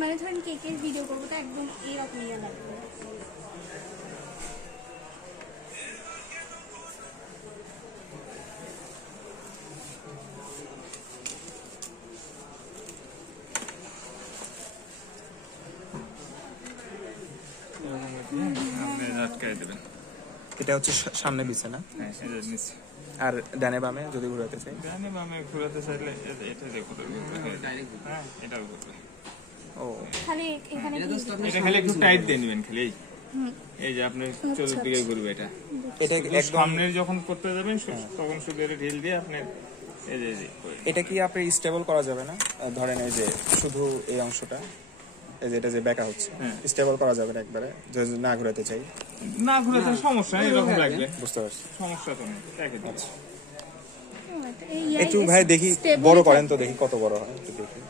মানে ধরেন কেকের ভিডিও করবো তো একদম এইরকম ইয়ে লাগবে। এটা হচ্ছে সামনে পিছে না? আর ডানে বামে যদি ঘোরাতে চাই? ডানে বামে ঘোরাতে চাইলে এটা দেখো, হ্যাঁ এটাও করবে। ও খালি এখানে এটা খালি একটু টাইট দিয়ে নেবেন খালি, এই যে আপনি চতুর্দিকে ঘুরবে এটা। এটা সামনে যখন করতে যাবেন তখন শুধু এটা ঢিল দিয়ে আপনি এই যে এটা কি আপনি স্টেবল করা যাবে না? ধরেন এই যে শুধু এই অংশটা, এই যে এটা যে বেঁকা হচ্ছে, স্টেবল করা যাবে না একবারে যদি না ঘোরাতে চাই? না ঘোরাতে সমস্যা নেই, এরকম লাগবে। বুঝতে পারছি, সমস্যা তো নেই। আচ্ছা একটু ভাই দেখি বড় করেন তো, দেখি কত বড় হয় একটু দেখি।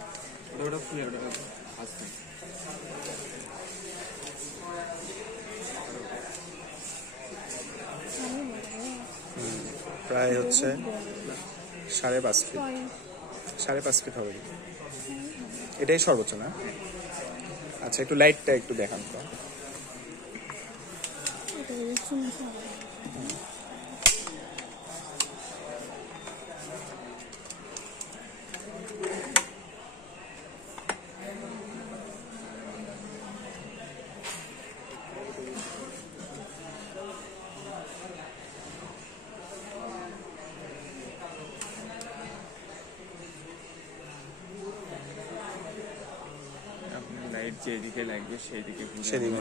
প্রায় হচ্ছে 5.5 ফিট, 5.5 ফিট হবে এটাই সর্বোচ্চ না? আচ্ছা একটু লাইটটা একটু দেখান তো। যেদিকে লাগবে সেই দিকে সেদিকে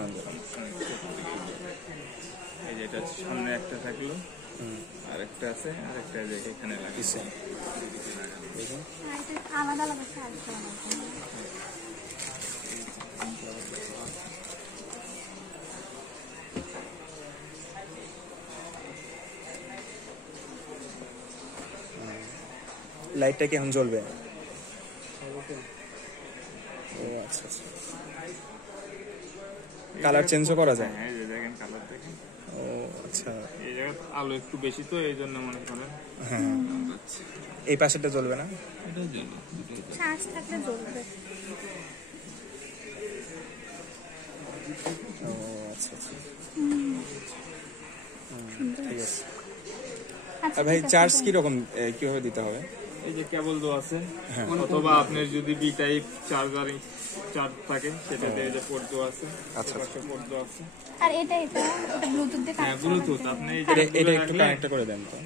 এই যেটা সামনে একটা থাকলো, আরেকটা আছে, আরেকটা এখানে লাগিয়েছে। আলাদা আলাদা কাজ করা লাইটটা কি এখন জ্বলবে? ও আচ্ছা আচ্ছা, কালার চেঞ্জও করা যায়? হ্যাঁ দেখেন কালার দেখেন। ও আচ্ছা, এই জায়গায় আলো একটু বেশি তো এই জন্য মনে করেন। হ্যাঁ এই পাশেরটা জ্বলবে না? এটা জ্বলবে, চার্জ থাকলে জ্বলবে। ও আচ্ছা আচ্ছা, ঠিক আছে। আর ভাই চার্জ কিরকম কিভাবে দিতে হবে? এই যে কেবল দেওয়া আছে, অথবা আপনার যদি বি টাইপ চার্জার থাকে সেটাতে এই যে পোর্ট দেওয়া আছে। আচ্ছা পোর্ট দেওয়া আছে। আর এটা ব্লুটুথ দিয়ে হ্যাঁ ব্লুটুথ, আপনি এই যে এটা একটু কানেক্ট করে দেন তো।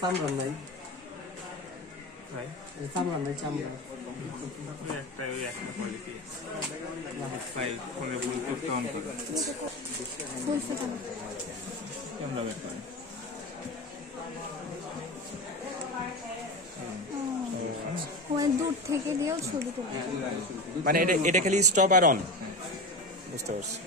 সামরান নাই ভাই, সামরান নাই চামড়া একটা ওই একটা কোয়ালিটি ভাই। ফোনে ব্লুটুথ অন করে বলছে কেন? ক্যামেরা বের করে দূর থেকে দিয়েও ছবি তুলে, মানে এটা খালি স্টপ আর অন? বুঝতে পারছি।